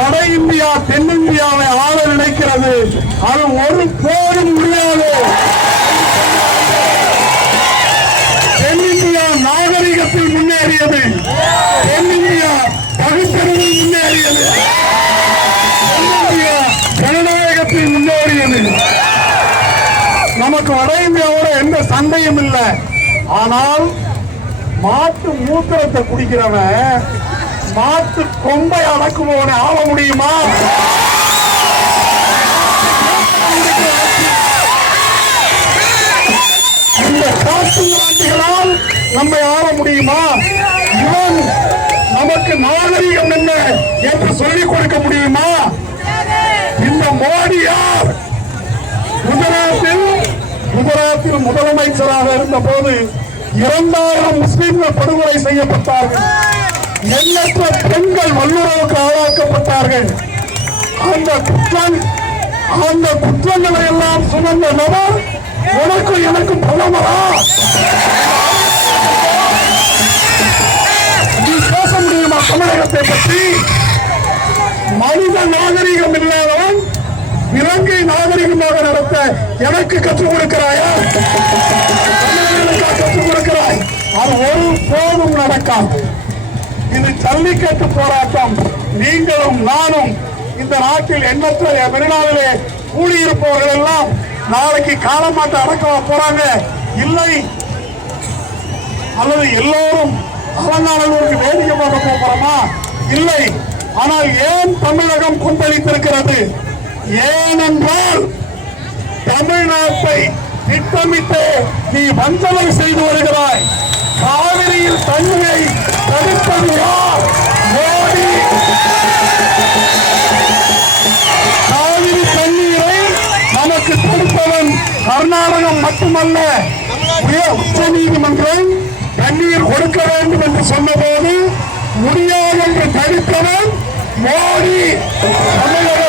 வட இந்தியா தென்னிந்தியாவை ஆள நினைக்கிறது. அது ஒரு போரும் முடியாது. தென்னிந்தியா நாகரிகத்தில் முன்னேறியது. தென்னிந்தியா பகுத்தறிவில் முன்னேறியது. தென்னிந்தியா ஜனநாயகத்தில் முன்னேறியது. நமக்கு வட இந்தியாவோட எந்த சண்டையும் இல்லை. ஆனால் மாட்டு மூத்திரத்தை குடிக்கிறவன் மாட்டு கொம்பை அடக்குபவனை ஆள முடியுமா? இந்த காட்டு மிராண்டிகளால் நம்மை ஆள முடியுமா? இவன் நமக்கு நாகரிகம் என்ன என்று சொல்லிக் கொடுக்க முடியுமா? இந்த மோடியார் குஜராத்தில் குஜராத்தில் முதலமைச்சராக இருந்த போது இரண்டாயிரம் முஸ்லிம்கள் படுகொலை செய்யப்பட்டார்கள். எண்ணற்ற பெண்கள் வல்லுறவுக்கு ஆளாக்கப்பட்டார்கள். அந்த குற்றம் அந்த குற்றங்களை எல்லாம் சுமந்த நபர் உனக்கும் எனக்கும் பிரதமரா நீ பேச முடியுமா தமிழகத்தை பற்றி? மனித நாகரிகம் இல்லாதவன் இலங்கை நாகரிகமாக நடத்த எனக்கு கற்றுக் கொடுக்கிறாயா? கற்றுக் கொடுக்கிறாய்? அது ஒரு போதும் நடக்காது. இது ஜல்லிக்கட்டு போராட்டம். நீங்களும் நானும் இந்த நாட்டில் எண்ணற்ற மெரினாவிலே கூடியிருப்பவர்கள் எல்லாம் நாளைக்கு காலமாட்ட அடக்க போறாங்க. இல்லை அல்லது எல்லோரும் அலங்காநல்லூருக்கு வேடிக்கை பார்க்க போறோமா இல்லை ஆனால் ஏன் தமிழகம் கொந்தளித்திருக்கிறது? ஏனென்றால் தமிழ்நாட்டை திட்டமிட்டு நீ வஞ்சனை செய்து வருகிறாய். காவிரியில் தண்ணீர் மட்டுமல்ல உச்ச நீதிமன்றம் தண்ணீர் கொடுக்க வேண்டும் என்று சொன்னபோது முடியாது என்று தடுத்தவன் மோடி. தமிழக